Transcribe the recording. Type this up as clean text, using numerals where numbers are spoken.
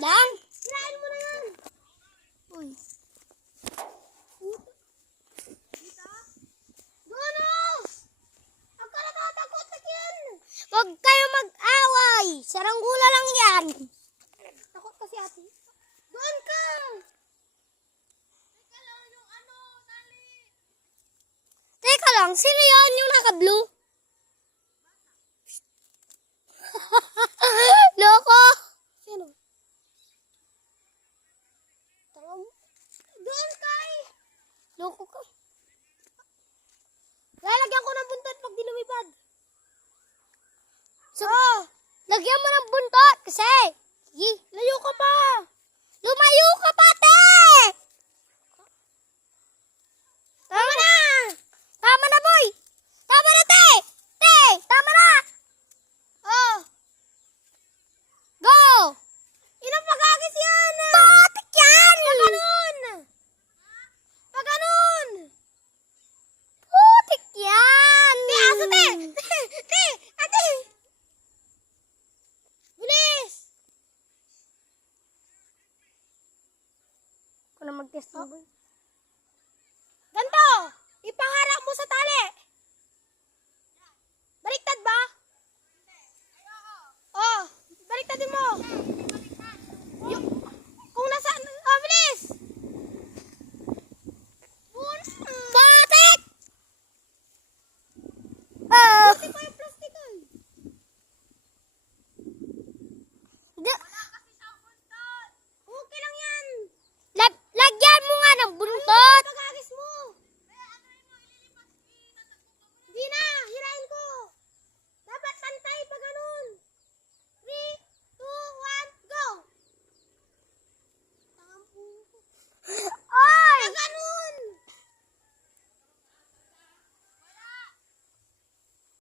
Yan. Sirain mo na yan. Uy. Dono! Ang ka natatakot na yan. Huwag kayo mag-away. Saranggula lang yan. Takot kasi ate. Doon ka! Teka lang yung tali. Teka lang, sino yun yung naka-blue? Loko. Sino? Doon kay! Loko ka. Lalagyan ko ng buntot pag di lumipad. So, lagyan mo ng buntot kasi. Sige, Layo ka pa! lumayo ka pa, te! Tama na! Tama na, boy! Tama na, te! Te! Tama na! Oh! Go! Inang pag-agis yan! Patik yan! Ganun! Pag ganun! Putik yan! Te, aso te! Te! Ate! Bilis! Ako na mag-test mo, boy.